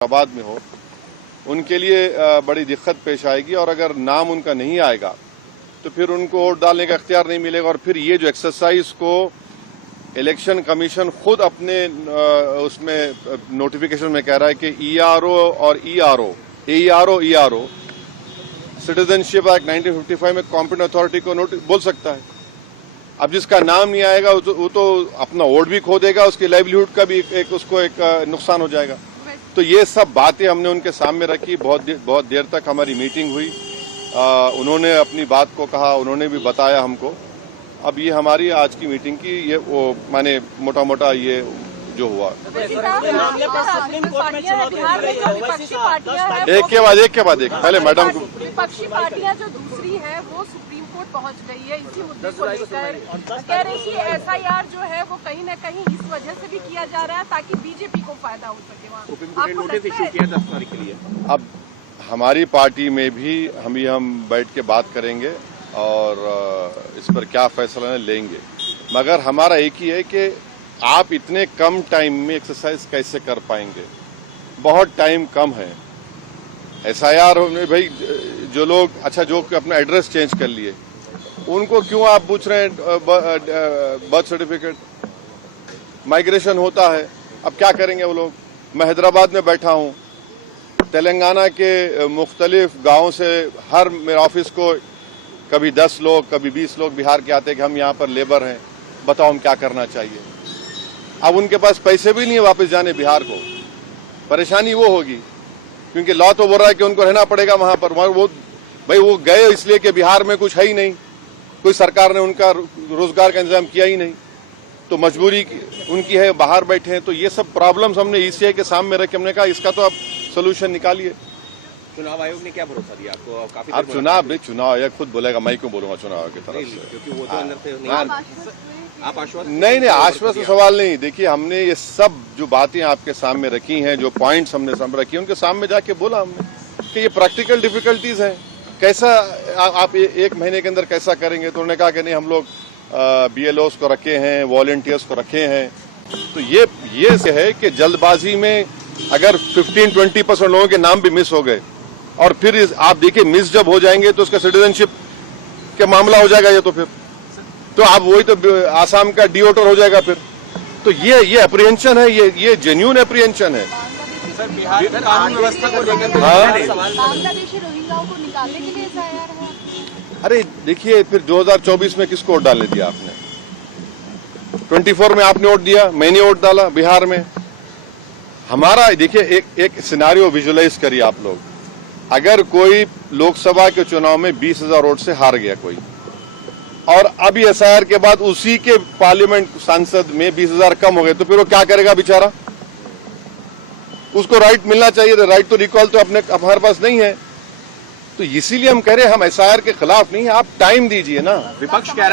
आबाद में हो, उनके लिए बड़ी दिक्कत पेश आएगी और अगर नाम उनका नहीं आएगा तो फिर उनको वोट डालने का इख्तियार नहीं मिलेगा। और फिर ये जो एक्सरसाइज को इलेक्शन कमीशन खुद अपने उसमें नोटिफिकेशन में कह रहा है कि ईआरओ और ईआरओ सिटीजनशिप एक्ट 1955 में कॉम्पिटेंट अथॉरिटी को बोल सकता है। अब जिसका नाम नहीं आएगा वो तो अपना वोट भी खो देगा, उसकी लाइवलीहुड का भी उसको एक नुकसान हो जाएगा। तो ये सब बातें हमने उनके सामने रखी। बहुत देर तक हमारी मीटिंग हुई, उन्होंने अपनी बात को कहा, उन्होंने भी बताया हमको। अब ये हमारी आज की मीटिंग की ये वो माने मोटा मोटा ये जो हुआ। एक के बाद एक पहले मैडम को विपक्षी पार्टियां जो दूसरी है वो सुप्रीम कोर्ट पहुंच गई है इसी मुद्दे को लेकर, कह रही कि एफआईआर जो है वो कहीं न कहीं इस वजह से भी किया जा रहा है ताकि बीजेपी को फायदा हो सके। वहाँ सुप्रीम कोर्ट ने नोटिस इशू किया 10 तारीख के लिए। अब हमारी पार्टी में भी हम बैठ के बात करेंगे और इस पर क्या फैसला लेंगे, मगर हमारा एक ही है कि आप इतने कम टाइम में एक्सरसाइज कैसे कर पाएंगे। बहुत टाइम कम है। एसआईआर में भाई जो लोग जो अपना एड्रेस चेंज कर लिए उनको क्यों आप पूछ रहे हैं बर्थ सर्टिफिकेट। माइग्रेशन होता है, अब क्या करेंगे वो लोग। मैं हैदराबाद में बैठा हूं, तेलंगाना के मुख्तलिफ गांवों से हर मेरे ऑफिस को कभी 10 लोग कभी 20 लोग बिहार के आते हैं कि हम यहाँ पर लेबर हैं, बताओ हम क्या करना चाहिए। अब उनके पास पैसे भी नहीं है वापस जाने बिहार को। परेशानी वो होगी क्योंकि लॉ तो बोल रहा है कि उनको रहना पड़ेगा वहां पर। वो गए इसलिए कि बिहार में कुछ है ही नहीं, कोई सरकार ने उनका रोजगार का इंतजाम किया ही नहीं, तो मजबूरी उनकी है, बाहर बैठे हैं। तो ये सब प्रॉब्लम्स हमने ईसीआई के सामने रखे, हमने कहा इसका तो आप सोल्यूशन निकालिए। चुनाव आयोग ने क्या भरोसा दिया आपको? काफी अब चुनाव आयोग खुद बोलेगा, मैं क्यों बोलूंगा चुनाव आयोग की तरफ से, क्योंकि वो तो अंदर से आप आश्वस्त नहीं आश्वस्त सवाल नहीं। देखिए हमने ये सब जो बातें आपके सामने रखी हैं, जो पॉइंट्स हमने सामने रखी हैं, उनके सामने जाके बोला हमने कि ये प्रैक्टिकल डिफिकल्टीज हैं, कैसा आप एक महीने के अंदर कैसा करेंगे। तो उन्होंने कहा कि नहीं हम लोग बीएलओस को रखे हैं, वॉलंटियर्स को रखे हैं। तो ये से है कि जल्दबाजी में अगर 15-20% लोगों के नाम भी मिस हो गए और फिर आप देखिए मिस जब हो जाएंगे तो उसका सिटीजनशिप के मामला हो जाएगा। ये तो आप वही तो आसाम का डिओटर हो जाएगा फिर। तो ये अप्रीहेंशन है, ये जेन्युइन अप्रीहेंशन है। सर बिहार कानून व्यवस्था को लेकर बांग्लादेशी रोहिंग्याओं को निकालने के लिए एसआईआर है। अरे देखिए फिर 2024 में किसको वोट डालने दिया आपने? 24 में आपने वोट दिया, मैंने वोट डाला बिहार में। हमारा देखिए एक सिनेरियो विजुअलाइज करिए आप लोग। अगर कोई लोकसभा के चुनाव में 20,000 वोट से हार गया कोई, और अभी एसआईआर के बाद उसी के पार्लियामेंट सांसद में 20,000 कम हो गए, तो फिर वो क्या करेगा बेचारा? उसको राइट मिलना चाहिए, राइट तो रिकॉल तो हमारे पास नहीं है। तो इसीलिए हम कह रहे हैं हम एसआईआर के खिलाफ नहीं है, आप टाइम दीजिए ना। विपक्ष कह